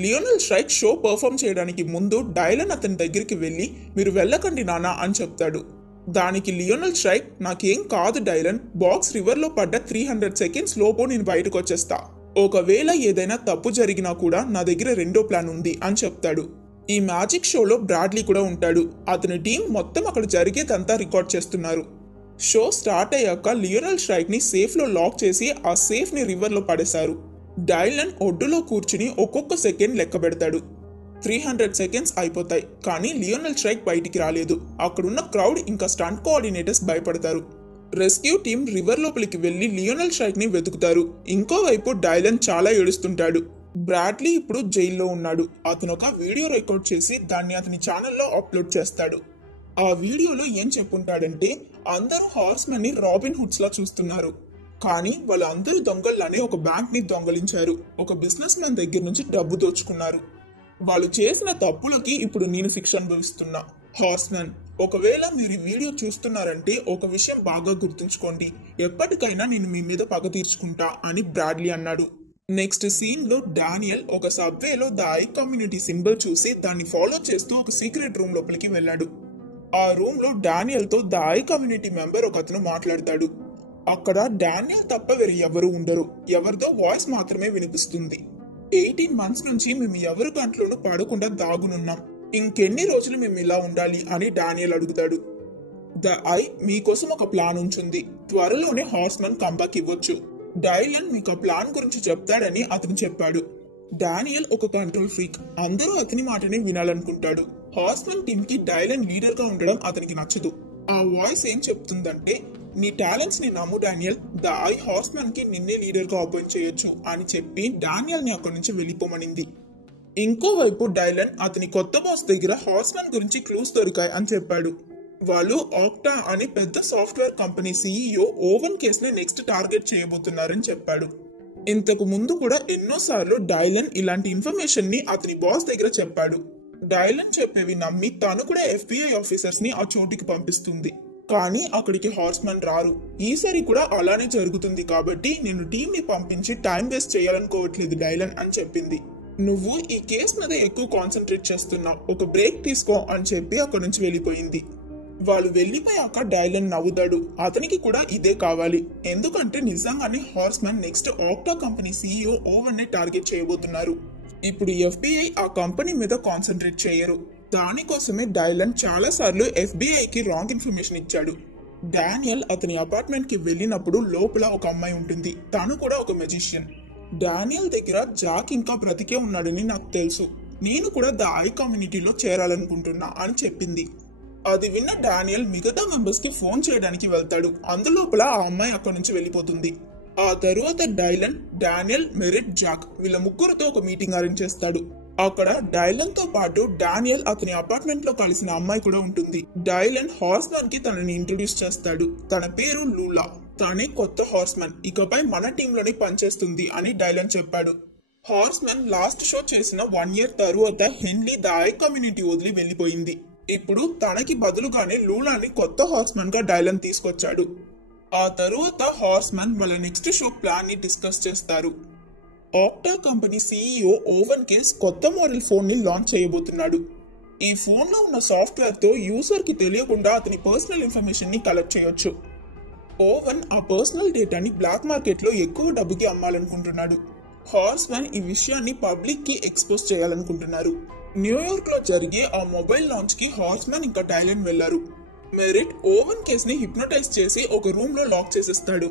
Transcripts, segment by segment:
Lionel strike show perform చేయడానికి ముందు Dylan అతని దగ్గరికి వెళ్ళి మీరు వెళ్ళకండి నానా అని చెప్తాడు. దానికి లియోనల్ స్ట్రైక్ నాకేం కాదు డైలన్, బాక్స్ రివర్లో పడ్డ 300 సెకండ్స్ లోపు నేను బయటకు వచ్చేస్తా. ఒకవేళ ఏదైనా తప్పు జరిగినా కూడా నా దగ్గర రెండో ప్లాన్ ఉంది అని చెప్తాడు. ఈ మ్యాజిక్ షోలో బ్రాడ్లీ కూడా ఉంటాడు. అతని టీం మొత్తం అక్కడ జరిగేదంతా రికార్డ్ చేస్తున్నారు. షో స్టార్ట్ అయ్యాక లియోనల్ స్ట్రైక్ ని సేఫ్ లో లాక్ చేసి ఆ సేఫ్ ని రివర్ లో పడేశారు. డైలన్ ఒడ్డులో కూర్చుని ఒక్కొక్క సెకండ్ లెక్క పెడతాడు. 300 సెకండ్స్ అయిపోతాయి, కానీ లియోనల్ స్ట్రైక్ బయటికి రాలేదు. అక్కడున్న క్రౌడ్ ఇంకా స్టంట్ కోఆర్డినేటర్స్ భయపడతారు. రెస్క్యూ టీం రివర్ లోపలికి వెళ్లి లియోనల్ స్ట్రైక్ ని వెతుకుతారు. ఇంకోవైపు డైలన్ చాలా ఏడుస్తుంటాడు. బ్రాడ్లీ ఇప్పుడు జైల్లో ఉన్నాడు. అతను ఒక వీడియో రికార్డ్ చేసి దాన్ని అతని ఛానల్లో అప్లోడ్ చేస్తాడు. ఆ వీడియోలో ఏం చెప్పుంటాడంటే అందరూ హార్స్ మెన్ ని రాబిన్ హుడ్స్ లా చూస్తున్నారు, కానీ వాళ్ళందరూ దొంగల్లానే ఒక బ్యాంక్ ని దొంగలించారు, ఒక బిజినెస్ మ్యాన్ దగ్గర నుంచి డబ్బు దోచుకున్నారు. వాళ్ళు చేసిన తప్పులకి ఇప్పుడు నేను శిక్ష అనుభవిస్తున్నా. హార్స్ మ్యాన్, ఒకవేళ మీరు ఈ వీడియో చూస్తున్నారంటే ఒక విషయం బాగా గుర్తుంచుకోండి, ఎప్పటికైనా నేను మీ మీద పగ తీర్చుకుంటా అని బ్రాడ్లీ అన్నాడు. నెక్స్ట్ సీన్ లో డానియల్ ఒక సబ్వేలో ద ఐ కమ్యూనిటీ సింబల్ చూసి దాన్ని ఫాలో చేస్తూ ఒక సీక్రెట్ రూమ్ లోపలికి వెళ్ళాడు. ఆ రూమ్ లో డానియల్ తో ద ఐ కమ్యూనిటీ మెంబర్ ఒకతను మాట్లాడతాడు. అక్కడ డానియల్ తప్ప వేరే ఎవరు ఉండరు. ఎవరిదో వాయిస్ మాత్రమే వినిపిస్తుంది. 18 మంత్స్ నుంచి మేము ఎవరి గంటలోనూ పడకుండా దాగునున్నాం. ఇంకెన్ని రోజులు మేము ఇలా ఉండాలి అని డానియల్ అడుగుతాడు. ద ఐ మీకోసం ఒక ప్లాన్ ఉంచుంది. త్వరలోనే హార్స్మన్ కంబ్యాక్ ఇవ్వచ్చు. డైలన్ మీకు ఆ ప్లాన్ గురించి చెప్తాడని అతను చెప్పాడు. డానియల్ ఒక కంట్రోల్ ఫ్రీక్. అందరూ అతని మాటనే వినాలనుకుంటాడు. హార్స్మన్ టీమ్ కి డైలన్ లీడర్ గా ఉండడం అతనికి నచ్చదు. ఆ వాయిస్ ఏం చెప్తుందంటే నీ టాలెంట్స్ ని నమ్ము డానియల్, ద ఐ హార్స్మన్ కి నిన్నే లీడర్ గా అపాయింట్ చేయొచ్చు అని చెప్పి డానియల్ ని అక్కడి నుంచి వెళ్ళిపోమనింది. ఇంకోవైపు డైలన్ అతని కొత్త బాస్ దగ్గర హార్స్మన్ గురించి క్లూస్ దొరికాయి అని చెప్పాడు. వాళ్ళు ఆక్టా అని పెద్ద software company CEO Owen Case ని నెక్స్ట్ టార్గెట్ చేయబోతున్నారని చెప్పాడు. ఇంతకు ముందు కూడా ఎన్నోసార్లు డైలన్ ఇలాంటి ఇన్ఫర్మేషన్ ని అతని బాస్ దగ్గర చెప్పాడు. డైలన్ చెప్పేవి నమ్మి తను కూడా FBI ఆఫీసర్స్ ని ఆ చోటికి పంపిస్తుంది. కానీ అక్కడికి హార్స్మన్ రారు. ఈసారి కూడా అలానే జరుగుతుంది కాబట్టి నేను టీం ని పంపించి టైం వేస్ట్ చేయాలనుకోవట్లేదు డైలన్ అని చెప్పింది. నువ్వు ఈ కేసు మీద ఎక్కువ కాన్సన్ట్రేట్ చేస్తున్నావు, ఒక బ్రేక్ తీసుకో అని చెప్పి అక్కడి నుంచి వెళ్ళిపోయింది. వాళ్ళు వెళ్ళిపోయాక డైలన్ నవ్వుతాడు. అతనికి కూడా ఇదే కావాలి. ఎందుకంటే నిజంగానే horseman next Octa company CEO Owen ని టార్గెట్ చేయబోతున్నారు. ఇప్పుడు FBI ఆ కంపెనీ మీద కాన్సన్ట్రేట్ చేయరు. దానికోసమే డైలన్ చాలా సార్లు FBI కి రాంగ్ ఇన్ఫర్మేషన్ ఇచ్చాడు. డానియల్ అతని అపార్ట్మెంట్ కి వెళ్ళినప్పుడు లోపల ఒక అమ్మాయి ఉంటుంది. తను కూడా ఒక మెజిషియన్. డానియల్ దగ్గర జాక్ ఇంకా బ్రతికే ఉన్నాడని నాకు తెలుసు. నేను కూడా ద ఐ కమ్యూనిటీలో చేరాలనుకుంటున్నా అని చెప్పింది. అది విన్న డానియల్ మిగతా మెంబర్స్ కి ఫోన్ చేయడానికి వెళ్తాడు. అందులోపల ఆ అమ్మాయి అక్కడి నుంచి వెళ్ళిపోతుంది. ఆ తరువాత డైలన్, డానియల్, మెరిట్, జాక్ వీళ్ళ ముగ్గురుతో ఒక మీటింగ్ అరేంజ్ చేస్తాడు. అక్కడ డైలన్ తో పాటు డానియల్ అతని అపార్ట్మెంట్ లో కలిసిన అమ్మాయి కూడా ఉంటుంది. డైలన్ హార్స్మన్ కి తనని ఇంట్రొడ్యూస్ చేస్తాడు. తన పేరు లూలా. తానే కొత్త హార్స్మన్, ఇకపై మన టీంలోనే పనిచేస్తుంది అని డైలన్ చెప్పాడు. హార్స్మన్ లాస్ట్ షో చేసిన 1 year తరువాత హెన్లీ ద ఐ కమ్యూనిటీ వదిలి వెళ్లిపోయింది. ఇప్పుడు తనకి బదులుగానే లూలాని కొత్త హార్స్మన్ గా డైలన్ తీసుకొచ్చాడు. ఆ తరువాత హార్స్మన్ వాళ్ళ నెక్స్ట్ షో ప్లాన్ ని డిస్కస్ చేస్తారు. Octa company CEO Owen Case కొత్త మోడల్ ఫోన్ ని లాంచ్ చేయబోతున్నాడు. ఈ ఫోన్ లో ఉన్న సాఫ్ట్వేర్ తో యూజర్ కి తెలియకుండా అతని పర్సనల్ ఇన్ఫర్మేషన్ ని కలెక్ట్ చేయొచ్చు. ఓవెన్ ఆ పర్సనల్ డేటాని బ్లాక్ మార్కెట్ లో ఎక్కువ డబ్బుకి అమ్మాలనుకుంటున్నాడు. హార్స్మన్ ఈ విషయాన్ని పబ్లిక్ కి ఎక్స్పోజ్ చేయాలనుకుంటున్నారు. న్యూయార్క్ లో జరిగే ఆ మొబైల్ లాంచ్ కి హార్స్మన్ ఇంకా డైలన్ వెళ్లారు. మెరిట్ ఓవెన్ కేస్ ని హిప్నోటైజ్ చేసి ఒక రూమ్ లో లాక్ చేసేస్తాడు.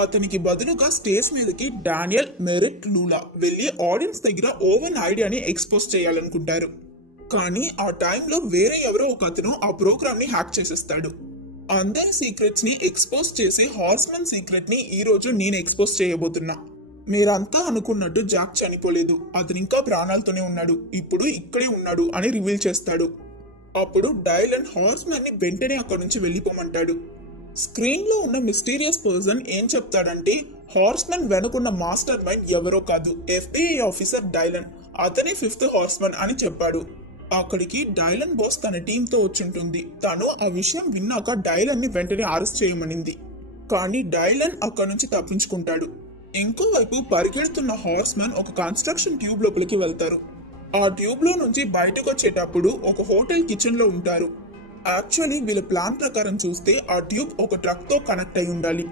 అతనికి బదులుగా స్టేజ్ మీదకి డానియల్, మెరిట్, లూలా వెళ్లి ఆడియన్స్ దగ్గర ఓవెన్ ఐడియాని ఎక్స్పోజ్ చేయాలనుకుంటారు. కానీ ఆ టైంలో వేరే ఎవరో ఒక అతను ఆ ప్రోగ్రామ్ ని హ్యాక్ చేసేస్తాడు. అందరి సీక్రెట్స్ ని ఎక్స్పోజ్ చేసే హార్స్మన్ సీక్రెట్ ని ఈ రోజు నేను ఎక్స్పోజ్ చేయబోతున్నా. మీరంతా అనుకున్నట్టు జాక్ చనిపోలేదు. అతను ఇంకా ప్రాణాలతోనే ఉన్నాడు. ఇప్పుడు ఇక్కడే ఉన్నాడు అని రివీల్ చేస్తాడు. అప్పుడు డైలన్ హార్స్మన్ ని వెంటనే అక్కడి నుంచి వెళ్ళిపోమంటాడు. స్క్రీన్ లో ఉన్న మిస్టీరియస్ పర్సన్ ఏం చెప్తాడంటే హార్స్మన్ వెనుకున్న మాస్టర్ మైండ్ ఎవరో కాదు, FBI ఆఫీసర్ డైలన్. అతనే 5th హార్స్మన్ అని చెప్పాడు. అక్కడికి డైలన్ బాస్ తన టీంతో వచ్చుంటుంది. తను ఆ విషయం విన్నాక డైలన్ ని వెంటనే అరెస్ట్ చేయమనింది. కానీ డైలన్ అక్కడి నుంచి తప్పించుకుంటాడు. ఇంకోవైపు పరిగెడుతున్న హార్స్ మ్యాన్ ఒక కన్స్ట్రక్షన్ ట్యూబ్ లోపలికి వెళ్తారు. ఆ ట్యూబ్ లో నుంచి బయటకు వచ్చేటప్పుడు ఒక హోటల్ కిచెన్ లో ఉంటారు. యాక్చువల్లీ వీళ్ళ ప్లాన్ ప్రకారం చూస్తే ఆ ట్యూబ్ ఒక ట్రక్ తో కనెక్ట్ అయి ఉండాలి.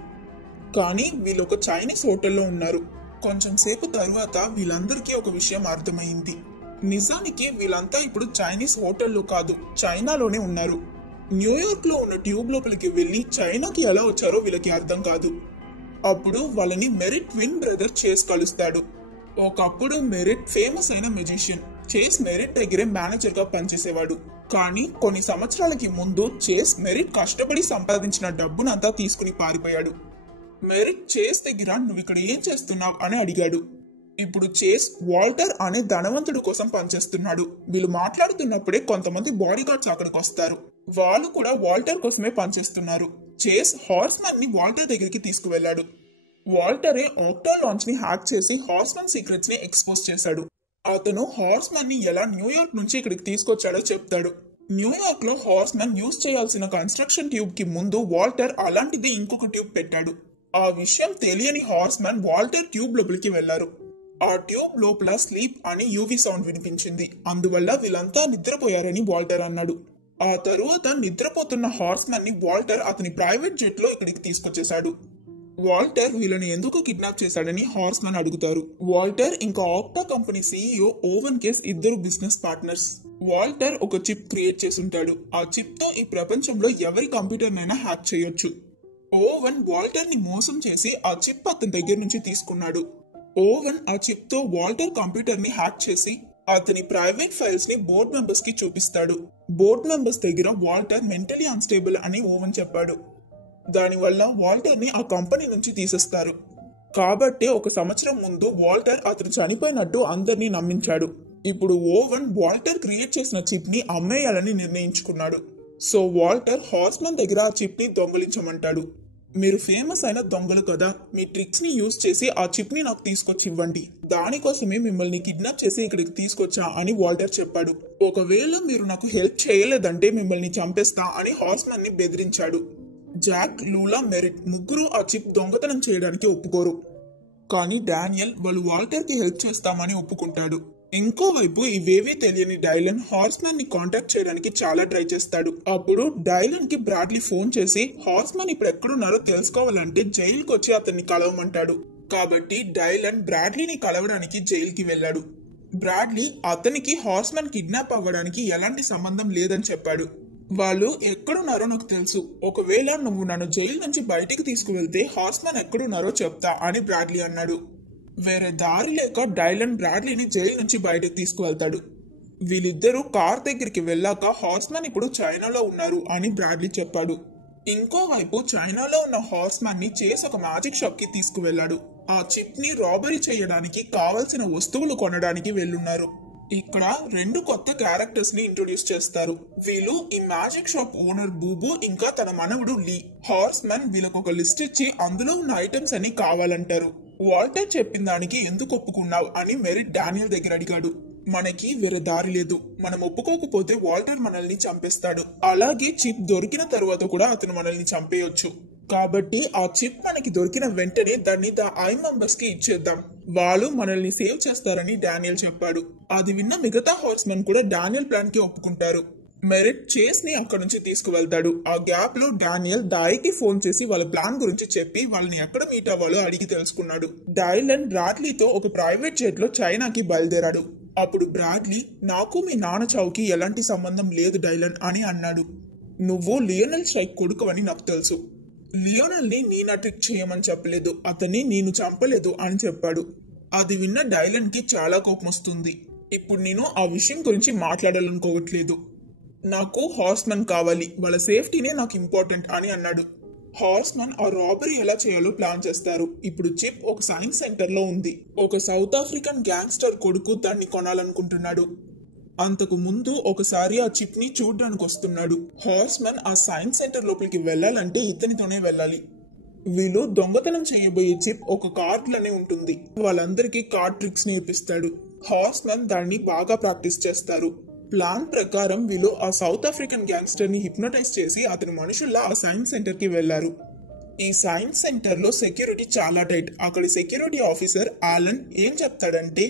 కానీ వీళ్ళు ఒక చైనీస్ హోటల్లో ఉన్నారు. కొంచెం సేపు తరువాత వీళ్ళందరికీ ఒక విషయం అర్థమైంది. నిజానికి వీళ్ళంతా ఇప్పుడు చైనీస్ హోటల్లో కాదు, చైనాలోనే ఉన్నారు. న్యూయార్క్ లో ఉన్న ట్యూబ్ లోపలికి వెళ్లి చైనాకి ఎలా వచ్చారో వీళ్ళకి అర్థం కాదు. అప్పుడు వాళ్ళని మెరిట్ ట్విన్ బ్రదర్ చేస్ కలుస్తాడు. ఒకప్పుడు మెరిట్ ఫేమస్ అయిన మెజిషియన్. చేస్ మెరిట్ దగ్గరే మేనేజర్ గా పనిచేసేవాడు. కానీ కొన్ని సంవత్సరాలకి ముందు చేస్ మెరిట్ కష్టపడి సంపాదించిన డబ్బునంతా తీసుకుని పారిపోయాడు. మెరిట్ చేస్ దగ్గర నువ్వు ఇక్కడ ఏం చేస్తున్నావు అని అడిగాడు. ఇప్పుడు చేస్ వాల్టర్ అనే ధనవంతుడు కోసం పనిచేస్తున్నాడు. వీళ్ళు మాట్లాడుతున్నప్పుడే కొంతమంది బాడీ గార్డ్స్ అక్కడికి వస్తారు. వాళ్ళు కూడా వాల్టర్ కోసమే పనిచేస్తున్నారు. చేస్ హార్స్ మ్యాన్ ని వాల్టర్ దగ్గరికి తీసుకువెళ్లాడు. వాల్టరే ఆక్టో లాంచ్ ని హ్యాక్ చేసి హార్స్ మ్యాన్ సీక్రెట్స్ ని ఎక్స్పోజ్ చేశాడు. అతను హార్స్ మ్యాన్ ని ఎలా న్యూయార్క్ నుంచి ఇక్కడికి తీసుకొచ్చాడో చెప్తాడు. న్యూయార్క్ లో హార్స్ మ్యాన్ యూజ్ చేయాల్సిన కన్స్ట్రక్షన్ ట్యూబ్ కి ముందు వాల్టర్ అలాంటిది ఇంకొక ట్యూబ్ పెట్టాడు. ఆ విషయం తెలియని హార్స్ మ్యాన్ వాల్టర్ ట్యూబ్ లోపలికి వెళ్లారు. ఆ ట్యూబ్ లోపల స్లీప్ అని యూవి సౌండ్ వినిపించింది. అందువల్ల వీళ్ళంతా నిద్రపోయారని వాల్టర్ అన్నాడు. ఆ తరువాత నిద్రపోతున్న హార్స్ మ్యాన్ ని వాల్టర్ అతని ప్రైవేట్ జెట్ లో ఇక్కడికి తీసుకొచ్చేశాడు. వాల్టర్ వీళ్ళని ఎందుకు కిడ్నాప్ చేశాడని హార్స్ మ్యాన్ అడుగుతారు. వాల్టర్ ఇంకా Octa company CEO Owen Case ఇద్దరు బిజినెస్ పార్ట్నర్స్. వాల్టర్ ఒక చిప్ క్రియేట్ చేసుంటాడు. ఆ చిప్ తో ఈ ప్రపంచంలో ఎవరి కంప్యూటర్ నైనా హ్యాక్ చేయొచ్చు. ఓవెన్ వాల్టర్ ని మోసం చేసి ఆ చిప్ అతని దగ్గర నుంచి తీసుకున్నాడు. ఓవెన్ ఆ చిప్ తో వాల్టర్ కంప్యూటర్ ని హ్యాక్ చేసి అతని ప్రైవేట్ ఫైల్స్ ని బోర్డ్ మెంబర్స్ కి చూపిస్తాడు. బోర్డ్ మెంబర్స్ దగ్గర వాల్టర్ మెంటలీ అన్స్టేబుల్ అని ఓవెన్ చెప్పాడు. దానివల్ల వాల్టర్ ని ఆ కంపెనీ నుంచి తీసేస్తారు. కాబట్టి ఒక సంవత్సరం ముందు వాల్టర్ అతను చనిపోయినట్టు అందరినీ నమ్మించాడు. ఇప్పుడు ఓవెన్ వాల్టర్ క్రియేట్ చేసిన చిప్ ని అమ్మేయాలని నిర్ణయించుకున్నాడు. సో వాల్టర్ హార్స్ మ్యాన్ దగ్గర ఆ చిప్ ని దొంగలించమంటాడు. మీరు ఫేమస్ అయిన దొంగలు కదా, మీ ట్రిక్స్ ని యూజ్ చేసి ఆ చిప్ ని నాకు తీసుకొచ్చి ఇవ్వండి. దానికోసమే మిమ్మల్ని కిడ్నాప్ చేసి ఇక్కడికి తీసుకొచ్చా అని వాల్టర్ చెప్పాడు. ఒకవేళ మీరు నాకు హెల్ప్ చేయలేదంటే మిమ్మల్ని చంపేస్తా అని హార్స్ మ్యాన్ ని బెదిరించాడు. జాక్, లూలా, మెరిట్ ముగ్గురు ఆ చిప్ దొంగతనం చేయడానికి ఒప్పుకోరు. కానీ డానియల్ వాళ్ళు వాల్టర్ కి హెల్ప్ చేస్తామని ఒప్పుకుంటాడు. ఇంకోవైపు ఇవేవీ తెలియని డైలన్ హార్స్ మ్యాన్ ని కాంటాక్ట్ చేయడానికి చాలా ట్రై చేస్తాడు. అప్పుడు డైలన్ కి బ్రాడ్లీ ఫోన్ చేసి హార్స్ మ్యాన్ ఇప్పుడు ఎక్కడున్నారో తెలుసుకోవాలంటే జైలుకి వచ్చి అతన్ని కలవమంటాడు. కాబట్టి డైలన్ బ్రాడ్లీని కలవడానికి జైలుకి వెళ్ళాడు. బ్రాడ్లీ అతనికి హార్స్ మ్యాన్ కిడ్నాప్ అవ్వడానికి ఎలాంటి సంబంధం లేదని చెప్పాడు. వాళ్ళు ఎక్కడున్నారో నాకు తెలుసు. ఒకవేళ నువ్వు నన్ను జైలు నుంచి బయటికి తీసుకువెళ్తే హార్స్ మ్యాన్ ఎక్కడున్నారో చెప్తా అని బ్రాడ్లీ అన్నాడు. వేరే దారి లేక డైలన్ బ్రాడ్లీని జైలు నుంచి బయటకు తీసుకువెళ్తాడు. వీళ్ళిద్దరూ కార్ దగ్గరికి వెళ్ళాక హార్స్ మ్యాన్ ఇప్పుడు చైనాలో ఉన్నారు అని బ్రాడ్లీ చెప్పాడు. ఇంకోవైపు చైనాలో ఉన్న హార్స్ మ్యాన్ ని చేసి ఒక మ్యాజిక్ షాప్ కి తీసుకువెళ్లాడు. ఆ చిప్ ని రాబరీ చేయడానికి కావలసిన వస్తువులు కొనడానికి వెళ్ళున్నారు. ఇక్కడ రెండు కొత్త క్యారెక్టర్స్ ని ఇంట్రొడ్యూస్ చేస్తారు. వీళ్ళు ఈ మ్యాజిక్ షాప్ ఓనర్ బూబు ఇంకా తన మనవడు లీ. హార్స్ మ్యాన్ వీళ్ళకు ఒక లిస్ట్ ఇచ్చి అందులో ఉన్న ఐటమ్స్ అన్ని కావాలంటారు. వాల్టర్ చెప్పిన దానికి ఎందుకు ఒప్పుకున్నావు అని మెరిట్ డానియల్ దగ్గర అడిగాడు. మనకి వేరే దారి లేదు, మనం ఒప్పుకోకపోతే వాల్టర్ మనల్ని చంపేస్తాడు. అలాగే చిప్ దొరికిన తర్వాత కూడా అతను మనల్ని చంపేయొచ్చు. కాబట్టి ఆ చిప్ మనకి దొరికిన వెంటనే దాన్ని ద ఐ మెంబర్స్ కి ఇచ్చేద్దాం, వాళ్ళు మనల్ని సేవ్ చేస్తారని డానియల్ చెప్పాడు. అది విన్న మిగతా హార్స్ మెన్ కూడా డానియల్ ప్లాన్ కి ఒప్పుకుంటారు. మెరిట్ చేస్ ని అక్కడి నుంచి తీసుకువెళ్తాడు. ఆ గ్యాప్ లో డానియల్ డాయికి ఫోన్ చేసి వాళ్ళ ప్లాన్ గురించి చెప్పి వాళ్ళని ఎక్కడ మీట్ అవ్వాలో అడిగి తెలుసుకున్నాడు. డైలన్ బ్రాడ్లీతో ఒక ప్రైవేట్ జెట్ లో చైనాకి బయలుదేరాడు. అప్పుడు బ్రాడ్లీ, నాకు మీ నాన్న చావుకి ఎలాంటి సంబంధం లేదు డైలన్ అని అన్నాడు. నువ్వు లియోనెల్ స్ట్రైక్ కొడుకు అని నాకు తెలుసు. లియోనెల్ ని నేను ట్రిక్ చేయమని చెప్పలేదు, అతన్ని నేను చంపలేదు అని చెప్పాడు. అది విన్న డైలన్ కి చాలా కోపం వస్తుంది. ఇప్పుడు నేను ఆ విషయం గురించి మాట్లాడాలనుకోవట్లేదు. నాకు హార్స్ మెన్ కావాలి, వాళ్ళ సేఫ్టీనే నాకు ఇంపార్టెంట్ అని అన్నాడు. హార్స్ మెన్ ఆ రాబరీ ఎలా చేయాలో ప్లాన్ చేస్తారు. ఇప్పుడు చిప్ ఒక సైన్స్ సెంటర్ లో ఉంది. ఒక సౌత్ ఆఫ్రికన్ గ్యాంగ్స్టర్ కొడుకు దాన్ని కొనాలనుకుంటున్నాడు. అంతకు ముందు ఒకసారి ఆ చిప్ ని చూడడానికి వస్తున్నాడు. హార్స్ మెన్ ఆ సైన్స్ సెంటర్ లోపలికి వెళ్లాలంటే ఇతనితోనే వెళ్ళాలి. వీళ్ళు దొంగతనం చేయబోయే చిప్ ఒక కార్డ్ లోనే ఉంటుంది. వాళ్ళందరికీ కార్డ్ ట్రిక్స్ నేర్పిస్తాడు. హార్స్ మెన్ దాన్ని బాగా ప్రాక్టీస్ చేస్తారు. ప్లాన్ ప్రకారం వీళ్ళు ఆ సౌత్ ఆఫ్రికన్ గ్యాంగ్స్టర్ ని హిప్నోటైజ్ చేసి అతని మనుషుల్లా ఆ సైన్స్ సెంటర్ కి వెళ్లారు. ఈ సైన్స్ సెంటర్ లో సెక్యూరిటీ చాలా టైట్. అక్కడి సెక్యూరిటీ ఆఫీసర్ ఆలన్ ఏం చెప్తాడంటే,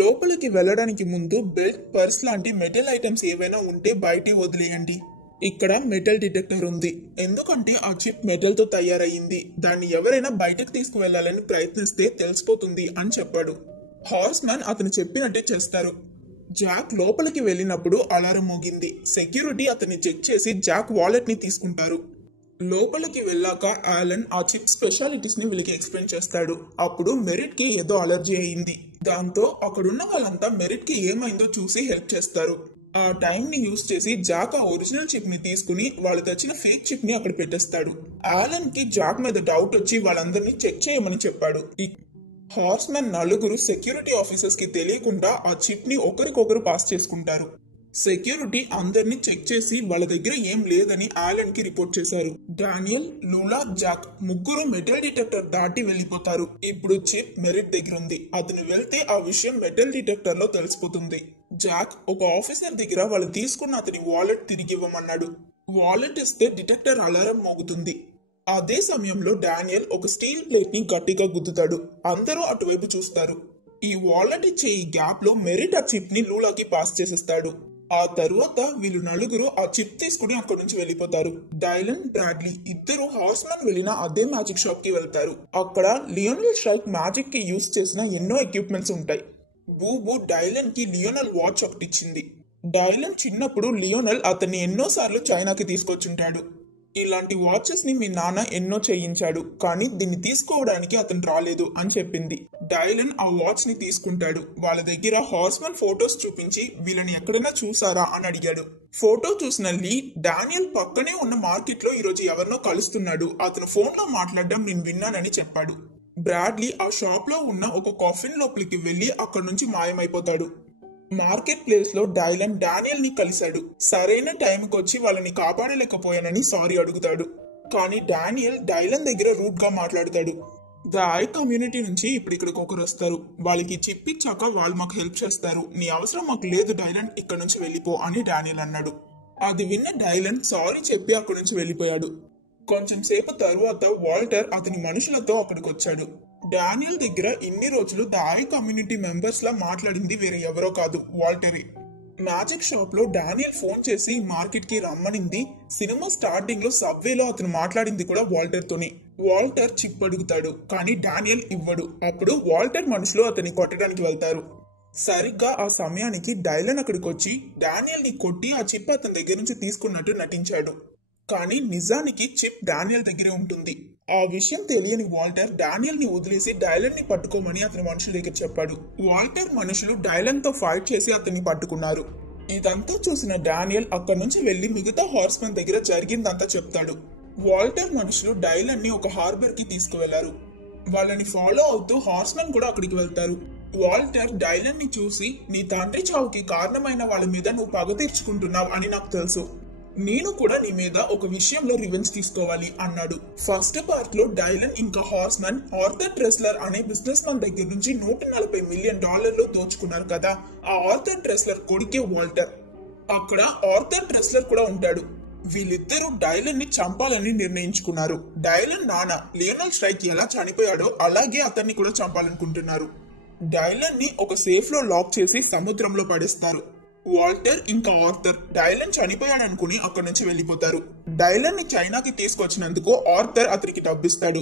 లోపలికి వెళ్ళడానికి ముందు బెల్ట్, పర్స్ లాంటి మెటల్ ఐటమ్స్ ఏవైనా ఉంటే బయటే వదిలేయండి. ఇక్కడ మెటల్ డిటెక్టర్ ఉంది, ఎందుకంటే ఆ చిప్ మెటల్ తో తయారయ్యింది. దాన్ని ఎవరైనా బయటకు తీసుకువెళ్లాలని ప్రయత్నిస్తే తెలిసిపోతుంది అని చెప్పాడు. హార్స్ మ్యాన్ అతను చెప్పినట్టే చేస్తారు. జాక్ లోపలికి వెళ్ళినప్పుడు అలారం మోగింది. సెక్యూరిటీ అతన్ని చెక్ చేసి జాక్ వాలెట్ ని తీసుకుంటారు. లోపలికి వెళ్ళాక ఆలన్ ఆ చిప్ స్పెషాలిటీస్ ని వీళ్ళకి ఎక్స్ప్లెయిన్ చేస్తాడు. అప్పుడు మెరిట్ కి ఏదో అలర్జీ అయింది. దాంతో అక్కడున్న వాళ్ళంతా మెరిట్ కి ఏమైందో చూసి హెల్ప్ చేస్తారు. ఆ టైం ని యూజ్ చేసి జాక్ ఆ ఒరిజినల్ చిప్ ని తీసుకుని వాళ్ళు తెచ్చిన ఫేక్ చిప్ ని అక్కడ పెట్టేస్తాడు. ఆలన్ కి జాక్ మీద డౌట్ వచ్చి వాళ్ళందరినీ చెక్ చేయమని చెప్పాడు. హార్స్ మ్యాన్ నలుగురు సెక్యూరిటీ ఆఫీసర్స్ కి తెలియకుండా ఆ చిప్ ని ఒకరికొకరు పాస్ చేసుకుంటారు. సెక్యూరిటీ అందరినీ చెక్ చేసి వాళ్ళ దగ్గర ఏం లేదని ఆలన్ కి రిపోర్ట్ చేశారు. డానియల్, లూలా, జాక్ ముగ్గురు మెటల్ డిటెక్టర్ దాటి వెళ్లిపోతారు. ఇప్పుడు చిప్ మెరిట్ దగ్గర ఉంది. అతను వెళ్తే ఆ విషయం మెటల్ డిటెక్టర్ లో తెలిసిపోతుంది. జాక్ ఒక ఆఫీసర్ దగ్గర వాళ్ళు తీసుకున్న అతని వాలెట్ తిరిగి ఇవ్వమన్నాడు. వాలెట్ ఇస్తే డిటెక్టర్ అలారం మోగుతుంది. అదే సమయంలో డానియల్ ఒక స్టీల్ ప్లేట్ ని గట్టిగా గుద్దుతాడు. అందరూ అటువైపు చూస్తారు. ఈ వాలెట్ ఇచ్చే ఈ గ్యాప్ లో మెరిట్ ఆ చిప్ ని లూలాకి పాస్ చేసేస్తాడు. ఆ తరువాత వీళ్ళు నలుగురు ఆ చిప్ తీసుకుని అక్కడి నుంచి వెళ్లిపోతారు. డైలన్, బ్రాడ్లీ ఇద్దరు హార్స్ మ్యాన్ వెళ్ళిన అదే మ్యాజిక్ షాప్ కి వెళ్తారు. అక్కడ లియోనల్ స్ట్రైక్ మ్యాజిక్ కి యూజ్ చేసిన ఎన్నో ఎక్విప్మెంట్స్ ఉంటాయి. బూబు డైలన్ కి లియోనల్ వాచ్ ఒకటి ఇచ్చింది. డైలన్ చిన్నప్పుడు లియోనల్ అతన్ని ఎన్నోసార్లు చైనాకి తీసుకొచ్చుంటాడు. ఇలాంటి వాచెస్ ని మీ నాన్న ఎన్నో చేయించాడు, కానీ దీన్ని తీసుకోవడానికి అతను రాలేదు అని చెప్పింది. డైలన్ ఆ వాచ్ ని తీసుకుంటాడు. వాళ్ళ దగ్గర హార్స్మన్ ఫోటోస్ చూపించి వీళ్ళని ఎక్కడైనా చూసారా అని అడిగాడు. ఫోటో చూసిన లీ, డానియల్ పక్కనే ఉన్న మార్కెట్ లో ఈరోజు ఎవరినో కలుస్తున్నాడు, అతను ఫోన్ లో మాట్లాడడం నేను విన్నానని చెప్పాడు. బ్రాడ్లీ ఆ షాప్ లో ఉన్న ఒక కాఫిన్ లోపలికి వెళ్లి అక్కడి నుంచి మాయమైపోతాడు. మార్కెట్ ప్లేస్ లో డైలన్ డానియల్ ని కలిశాడు. సరైన టైంకి వచ్చి వాళ్ళని కాపాడలేకపోయానని సారీ అడుగుతాడు. కానీ డానియల్ డైలన్ దగ్గర రూట్ గా మాట్లాడతాడు. ద ఐ కమ్యూనిటీ నుంచి ఇప్పుడు ఇక్కడికి ఒకరు వస్తారు. వాళ్ళకి చిప్పిచ్చాక వాళ్ళు మాకు హెల్ప్ చేస్తారు. నీ అవసరం మాకు లేదు డైలన్, ఇక్కడ నుంచి వెళ్ళిపో అని డానియల్ అన్నాడు. అది విన్న డైలన్ సారీ చెప్పి అక్కడి నుంచి వెళ్ళిపోయాడు. కొంచెం సేపు తరువాత వాల్టర్ అతని మనుషులతో అక్కడికి వచ్చాడు. డానియల్ దగ్గర ఇన్ని రోజులు ద ఐ కమ్యూనిటీ మెంబర్స్ లా మాట్లాడింది వేరే ఎవరో కాదు, వాల్టరే. మ్యాజిక్ షాప్ లో డానియల్ ఫోన్ చేసి మార్కెట్ కి రమ్మనింది. సినిమా స్టార్టింగ్ లో సబ్వేలో అతను మాట్లాడింది కూడా వాల్టర్ తోనే. వాల్టర్ చిప్ అడుగుతాడు, కానీ డానియల్ ఇవ్వడు. అప్పుడు వాల్టర్ మనుషులు అతన్ని కొట్టడానికి వెళ్తారు. సరిగ్గా ఆ సమయానికి డైలన్ అక్కడికి వచ్చి డానియల్ ని కొట్టి ఆ చిప్ అతని దగ్గర నుంచి తీసుకున్నట్టు నటించాడు. కానీ నిజానికి చిప్ డానియల్ దగ్గరే ఉంటుంది. ఆ విషయం తెలియని వాల్టర్ డానియల్ ని వదిలేసి డైలన్ ని పట్టుకోమని అతని మనుషుల దగ్గర చెప్పాడు. వాల్టర్ మనుషులు డైలన్ తో ఫైట్ చేసి అతన్ని పట్టుకున్నారు. ఇదంతా చూసిన డానియల్ అక్కడి నుంచి వెళ్లి మిగతా హార్స్మెన్ దగ్గర జరిగిందంతా చెప్తాడు. వాల్టర్ మనుషులు డైలన్ ని ఒక హార్బర్ కి తీసుకువెళ్లారు. వాళ్ళని ఫాలో అవుతూ హార్స్మెన్ కూడా అక్కడికి వెళ్తారు. వాల్టర్ డైలన్ ని చూసి, నీ తండ్రి చావుకి కారణమైన వాళ్ళ మీద నువ్వు పగ తీర్చుకుంటున్నావు అని నాకు తెలుసు. నేను కూడా నీ మీద ఒక విషయంలో రివెంజ్ తీసుకోవాలి అన్నాడు. ఫస్ట్ పార్ట్ లో డైలన్ ఇంకా హార్స్మన్ ఆర్థర్ ట్రెస్లర్ అనే బిజినెస్ మ్యాన్ దగ్గర నుంచి $140 మిలియన్ దోచుకున్నారు కదా. ఆ ఆర్థర్ ట్రెస్లర్ కొడుకే వాల్టర్. అక్కడ ఆర్థర్ ట్రెస్లర్ కూడా ఉంటాడు. వీళ్ళిద్దరూ డైలన్ ని చంపాలని నిర్ణయించుకున్నారు. డైలన్ నాన్న లియోనల్ స్ట్రైక్ ఎలా చనిపోయాడో అలాగే అతన్ని కూడా చంపాలనుకుంటున్నారు. డైలన్ ని ఒక సేఫ్ లో లాక్ చేసి సముద్రంలో పడేస్తారు. వాల్టర్ ఇంకా ఆర్థర్ డైలన్ చనిపోయాడనుకుని అక్కడి నుంచి వెళ్లిపోతారు. డైలన్ ని చైనాకి తీసుకొచ్చినందుకు ఆర్థర్ అతనికి డబ్బిస్తాడు.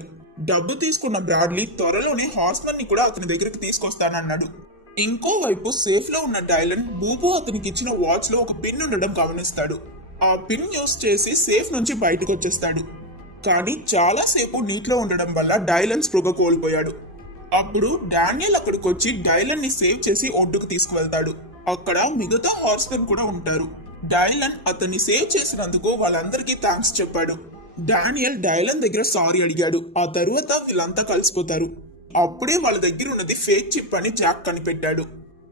డబ్బు తీసుకున్న బ్రాడ్లీ త్వరలోనే హార్స్మన్ ని కూడా అతని దగ్గరికి తీసుకొస్తానన్నాడు. ఇంకోవైపు సేఫ్ లో ఉన్న డైలన్ బూబు అతనికి ఇచ్చిన వాచ్ లో ఒక పిన్ ఉండడం గమనిస్తాడు. ఆ పిన్ యూస్ చేసి సేఫ్ నుంచి బయటకు వచ్చేస్తాడు. కానీ చాలా సేపు నీటిలో ఉండడం వల్ల డైలన్ స్పృహ కోల్పోయాడు. అప్పుడు డానియల్ అక్కడికి వచ్చి డైలన్ ని సేవ్ చేసి ఒడ్డుకు తీసుకువెళ్తాడు. అక్కడ మిగతా హార్స్మెన్ కూడా ఉంటారు. డైలన్ అతన్ని సేవ్ చేసినందుకు వాళ్ళందరికీ థ్యాంక్స్ చెప్పాడు. డానియల్ డైలన్ దగ్గర సారీ అడిగాడు. ఆ తరువాత వీళ్ళంతా కలిసిపోతారు. అప్పుడే వాళ్ళ దగ్గర ఉన్నది ఫేక్ చిప్ అని జాక్ కనిపెట్టాడు.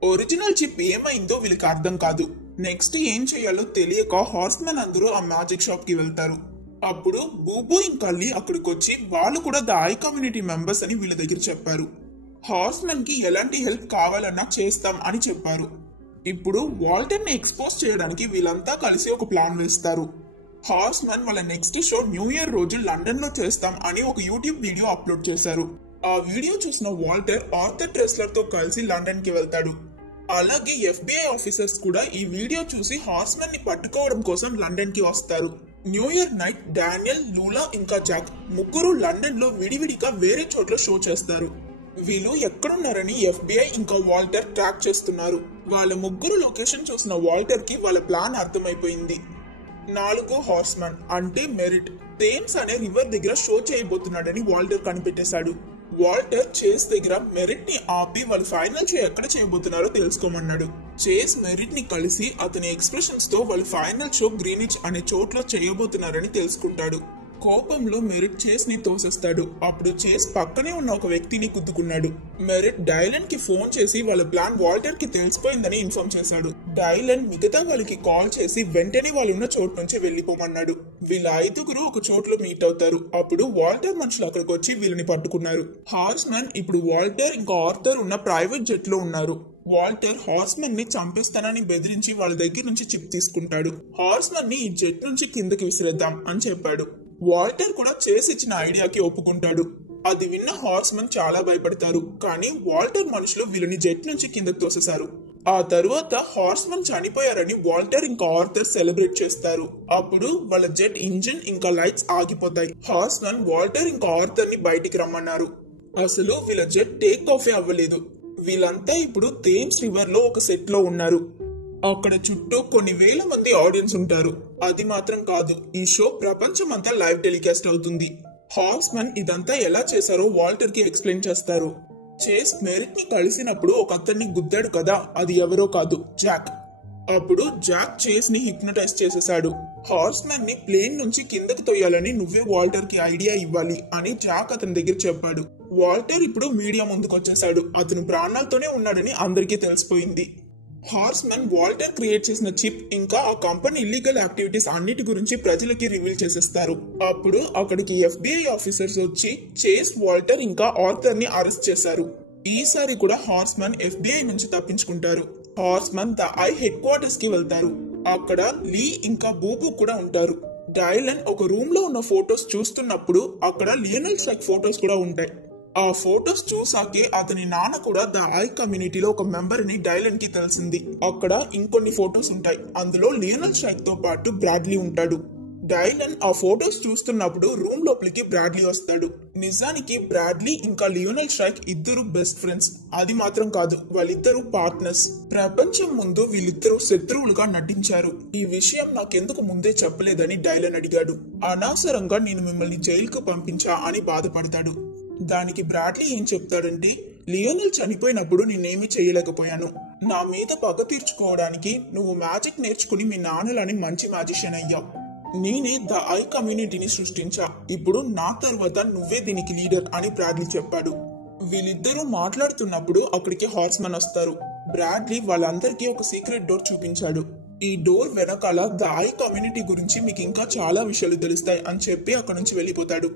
ఒరిజినల్ చిప్ ఏమైందో వీళ్ళకి అర్థం కాదు. నెక్స్ట్ ఏం చేయాలో తెలియక హార్స్మెన్ అందరూ ఆ మ్యాజిక్ షాప్ కి వెళ్తారు. అప్పుడు బూబు ఇంకా లీ అక్కడికి వచ్చి వాళ్ళు కూడా ద ఐ కమ్యూనిటీ మెంబర్స్ అని వీళ్ళ దగ్గర చెప్పారు. హార్స్మెన్ కి ఎలాంటి హెల్ప్ కావాలన్నా చేస్తాం అని చెప్పారు. ఇప్పుడు వాల్టర్ ని ఎక్స్పోజ్ చేయడానికి వీళ్ళంతా కలిసి ఒక ప్లాన్ వేస్తారు. హార్స్మన్ వాళ్ళ నెక్స్ట్ షో న్యూ ఇయర్ రోజు లండన్ లో చేస్తాం అని ఒక యూట్యూబ్ వీడియో అప్లోడ్ చేశారు. ఆ వీడియో చూసిన వాల్టర్ ఆర్థర్ ట్రెస్లర్ తో కలిసి లండన్ కి వెళ్తాడు. అలాగే FBI ఆఫీసర్స్ కూడా ఈ వీడియో చూసి హార్స్మన్ ని పట్టుకోవడం కోసం లండన్ కి వస్తారు. New year night Daniel, Lula ఇంకా జాక్ ముగ్గురు లండన్ లో విడివిడిగా వేరే చోట్ల షో చేస్తారు. వీళ్ళు ఎక్కడున్నారని FBI ఇంకా వాల్టర్ ట్రాక్ చేస్తున్నారు. వాళ్ళ ముగ్గురు లొకేషన్ చూసిన వాల్టర్ కి వాళ్ళ ప్లాన్ అర్థమైపోయింది. 4 హార్స్మన్ అంటే మెరిట్ థేమ్స్ అనే రివర్ దగ్గర షో చేయబోతున్నాడని వాల్టర్ కనిపెట్టేశాడు. వాల్టర్ చేస్ దగ్గర మెరిట్ ని ఆపి వాళ్ళు ఫైనల్ షో ఎక్కడ చేయబోతున్నారో తెలుసుకోమన్నాడు. చేస్ మెరిట్ ని కలిసి అతని ఎక్స్ప్రెషన్స్ తో వాళ్ళు ఫైనల్ షో గ్రీనిచ్ అనే చోట్ల చేయబోతున్నారని తెలుసుకుంటాడు. కోపంలో మెరిట్ చేస్ ని తోసేస్తాడు. అప్పుడు చేస్ పక్కనే ఉన్న ఒక వ్యక్తిని గుద్దుకున్నాడు. మెరిట్ డైలన్ కి ఫోన్ చేసి వాళ్ళ ప్లాన్ వాల్టర్ కి తెలిసిపోయిందని ఇన్ఫార్మ్ చేశాడు. డైలన్ మిగతా వాళ్ళకి కాల్ చేసి వెంటనే వాళ్ళు ఉన్న చోటు నుంచి వెళ్లిపోమన్నాడు. వీళ్ళ 5గురు ఒక చోట్లో మీట్ అవుతారు. అప్పుడు వాల్టర్ మనుషులు అక్కడికి వచ్చి వీళ్ళని పట్టుకున్నారు. హార్స్మన్ ఇప్పుడు వాల్టర్ ఇంకా ఆర్థర్ ఉన్న ప్రైవేట్ జెట్ లో ఉన్నారు. వాల్టర్ హార్స్మన్ ని చంపేస్తానని బెదిరించి వాళ్ళ దగ్గర నుంచి చిప్ తీసుకుంటాడు. హార్స్మన్ ని ఈ జెట్ నుంచి కిందకి విసిరేద్దాం అని చెప్పాడు. వాల్టర్ కూడా చేసి ఇచ్చిన ఐడియాకి ఒప్పుకుంటాడు. అది విన్న హార్స్మన్ చాలా భయపడతారు. కానీ వాల్టర్ మనుషులు వీళ్ళని జెట్ నుంచి కిందకి తోసేశారు. ఆ తరువాత హార్స్మన్ చనిపోయారని వాల్టర్ ఇంకా ఆర్థర్ సెలబ్రేట్ చేస్తారు. అప్పుడు వాళ్ళ జెట్ ఇంజిన్ ఇంకా లైట్స్ ఆగిపోతాయి. హార్స్మన్ వాల్టర్ ఇంకా ఆర్థర్ ని బయటికి రమ్మన్నారు. అసలు వీళ్ళ జెట్ టేక్ ఆఫ్ అవ్వలేదు. వీళ్ళంతా ఇప్పుడు థేమ్స్ రివర్ లో ఒక సెట్ లో ఉన్నారు. అక్కడ చుట్టూ కొన్ని వేల మంది ఆడియన్స్ ఉంటారు. అది మాత్రం కాదు, ఈ షో ప్రపంచం అంతా లైవ్ టెలికాస్ట్ అవుతుంది. హార్స్మన్ ఇదంతా ఎలా చేశారో వాల్టర్ కి ఎక్స్ప్లెయిన్ చేస్తారు. చేస్ మెరిట్ ని కలిసినప్పుడు ఒక అతన్ని గుద్దాడు కదా, అది ఎవరో కాదు, జాక్. అప్పుడు జాక్ చేస్ ని హిప్నటైజ్ చేసేశాడు. హార్స్మన్ ని ప్లేన్ నుంచి కిందకు తొయ్యాలని నువ్వే వాల్టర్ కి ఐడియా ఇవ్వాలి అని జాక్ అతని దగ్గర చెప్పాడు. వాల్టర్ ఇప్పుడు మీడియా ముందుకు వచ్చేసాడు. అతను ప్రాణాలతోనే ఉన్నాడని అందరికీ తెలిసిపోయింది. హార్స్మన్ వాల్టర్ క్రియేట్ చేసిన చిప్ ఇంకా ఆ కంపెనీ ఇల్లీగల్ యాక్టివిటీస్ అన్నిటి గురించి ప్రజలకి రివీల్ చేసేస్తారు. అప్పుడు అక్కడికి FBI ఆఫీసర్స్ వచ్చి చేస్, వాల్టర్ ఇంకా ఆర్థర్ ని అరెస్ట్ చేశారు. ఈసారి కూడా హార్స్మన్ FBI నుంచి తప్పించుకుంటారు. హార్స్మన్ ద ఐ హెడ్ క్వార్టర్స్ కి వెళ్తారు. అక్కడ లీ ఇంకా బూబు కూడా ఉంటారు. డైలన్ ఒక రూమ్ లో ఉన్న ఫొటోస్ చూస్తున్నప్పుడు అక్కడ లియోనెల్ స్ట్రైక్ ఫొటోస్ కూడా ఉంటాయి. ఆ ఫొటోస్ చూసాకే అతని నాన్న కూడా ద ఐ కమ్యూనిటీలో ఒక మెంబర్ ని డైలన్ కి తెలిసింది. అక్కడ ఇంకొన్ని ఫొటోస్ ఉంటాయి. అందులో లియోనెల్ స్ట్రైక్ తో పాటు బ్రాడ్లీ ఉంటాడు. డైలన్ ఆ ఫొటోస్ చూస్తున్నప్పుడు రూమ్ లోపలికి బ్రాడ్లీ వస్తాడు. నిజానికి బ్రాడ్లీ ఇంకా లియోనెల్ స్ట్రైక్ ఇద్దరు బెస్ట్ ఫ్రెండ్స్. అది మాత్రం కాదు, వాళ్ళిద్దరు పార్ట్నర్స్. ప్రపంచం ముందు వీళ్ళిద్దరూ శత్రువులుగా నటించారు. ఈ విషయం నాకెందుకు ముందే చెప్పలేదని డైలన్ అడిగాడు. అనవసరంగా నేను మిమ్మల్ని జైలుకు పంపించా అని బాధపడతాడు. దానికి బ్రాడ్లీ ఏం చెప్తాడంటే, లియోనెల్ చనిపోయినప్పుడు నేనేమీ చేయలేకపోయాను. నా మీద పగ తీర్చుకోవడానికి నువ్వు మ్యాజిక్ నేర్చుకుని మీ నాన్నలని మంచి మ్యాజిషియన్ అయ్యావు. నేనే ద ఐ కమ్యూనిటీని సృష్టించా. ఇప్పుడు నా తర్వాత నువ్వే దీనికి లీడర్ అని బ్రాడ్లీ చెప్పాడు. వీళ్ళిద్దరూ మాట్లాడుతున్నప్పుడు అక్కడికి హార్స్మన్ వస్తారు. బ్రాడ్లీ వాళ్ళందరికీ ఒక సీక్రెట్ డోర్ చూపించాడు. ఈ డోర్ వెనకాల ద ఐ కమ్యూనిటీ గురించి మీకు ఇంకా చాలా విషయాలు తెలుస్తాయి అని చెప్పి అక్కడ నుంచి వెళ్ళిపోతాడు.